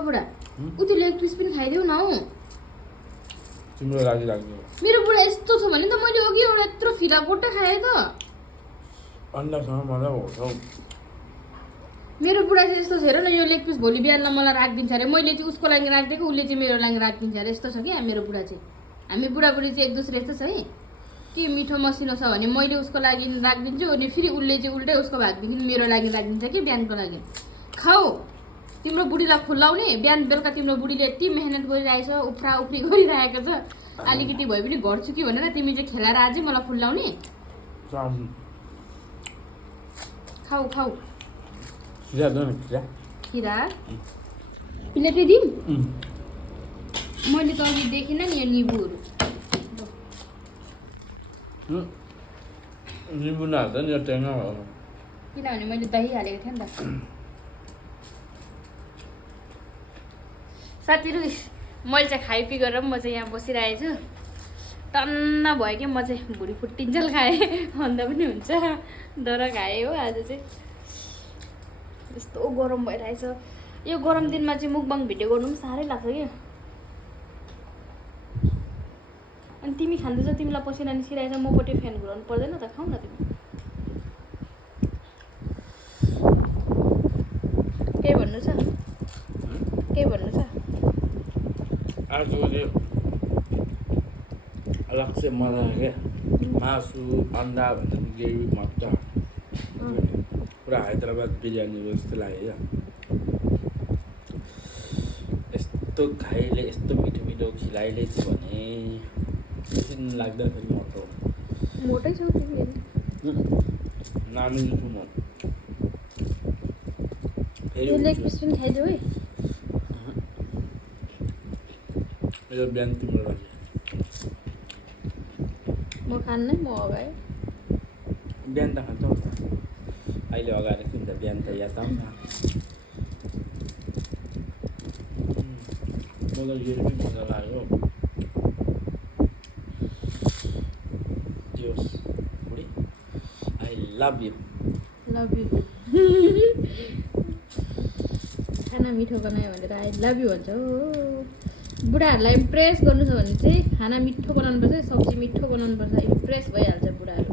बुढा उति leg piece पनि खाइदेऊ न हौ। तिम्रो लागि लाग्यो। मेरो बुढा यस्तो छ भने त मैले अघि एउटा यत्रो फिला बोटा खाएँ त। अन्डासँग मजा आउँछ हौ। मेरो बुढा चाहिँ यस्तो छ हेर न, यो लेग पिस भोलि बिहान मलाई राखिदिन्छ अरे, मैले चाहिँ उसको लागि राखिदिएको, उसले चाहिँ मेरो लागि राखिदिन्छ अरे, यस्तो छ क्या मेरो बुढा चाहिँ। हामी बुढाबुढी चाहिँ एक दुसरे यस्तो छ है। के मिठो मसिनो छ भने मैले उसको लागि राखिदिन्छु अनि फेरि उसले चाहिँ उल्टै उसको भागदेखि मेरो लागि राखिदिन्छ कि बिहानको लागि। खाऊ तिम्रो बुढीलाई खुल्लाउने, बिहान बेलुका तिम्रो बुढीले यति मेहनत गरिरहेछ, उफ्रा उफ्री गरिरहेको छ, अलिकति भए पनि गर्छु कि भनेर तिमी चाहिँ खेलाएर अझै मलाई खुल्लाउने। खाऊ खाऊ खिरा दो न खिरा प्लेटै दिउँ। मैले त अघि देखिनँ नि यो निबुहरू। निबु नहाल्दा नि यो टेङ्गा भयो। किनभने मैले दही हालेको थिएँ नि त। साथीहरू मैले चाहिँ खाइपी गरेर म चाहिँ यहाँ बसिरहेको छु। टन्न भयो कि म चाहिँ भुँडी फुट्टिन्जेल खाएँ भन्दा पनि हुन्छ, डर खाएँ हो आज चाहिँ। यस्तो गरम भइरहेछ, यो गरम दिनमा चाहिँ मुकबाङ भिडियो गर्नु पनि साह्रै लाग्छ क्या। अनि तिमी खाँदैछ, तिमीलाई पसिना निस्किरहेछ, मपट्टि फ्यान घुराउनु पर्दैन त, खाऊ न तिमी। के भन्नु छ, के भन्नु छ? आजको चाहिँ अलग चाहिँ मजा आयो क्या। मासु अन्डा भन्दा पनि ग्रेभी मजा पुरा हैदराबाद बिरयानी जस्तो लाग्यो क्या। यस्तो खाइले यस्तो मिठो मिठो खिलाइले चाहिँ भने एकछिन लाग्दाखेरि मोटो मोटै छौ तिमी। नानी छु म यो लेग पिस पनि खाइदेऊ है। यो बिहान तिम्रो लागि म खान्नै, म अगाएँ। बिहान त खान्छौ नि त, अहिले अगाएर किन त बिहान त याद आउँ न। मलाई यो पनि मजा लाग्यो। जोस बुढी I love you. Love you. खाना मिठो बनायो भनेर आई लभ यु भन्छ हो। बुढाहरूलाई इम्प्रेस गर्नु छ भने चाहिँ खाना मिठो बनाउनुपर्छ, सब्जी मिठो बनाउनुपर्छ, इम्प्रेस भइहाल्छ बुढाहरू।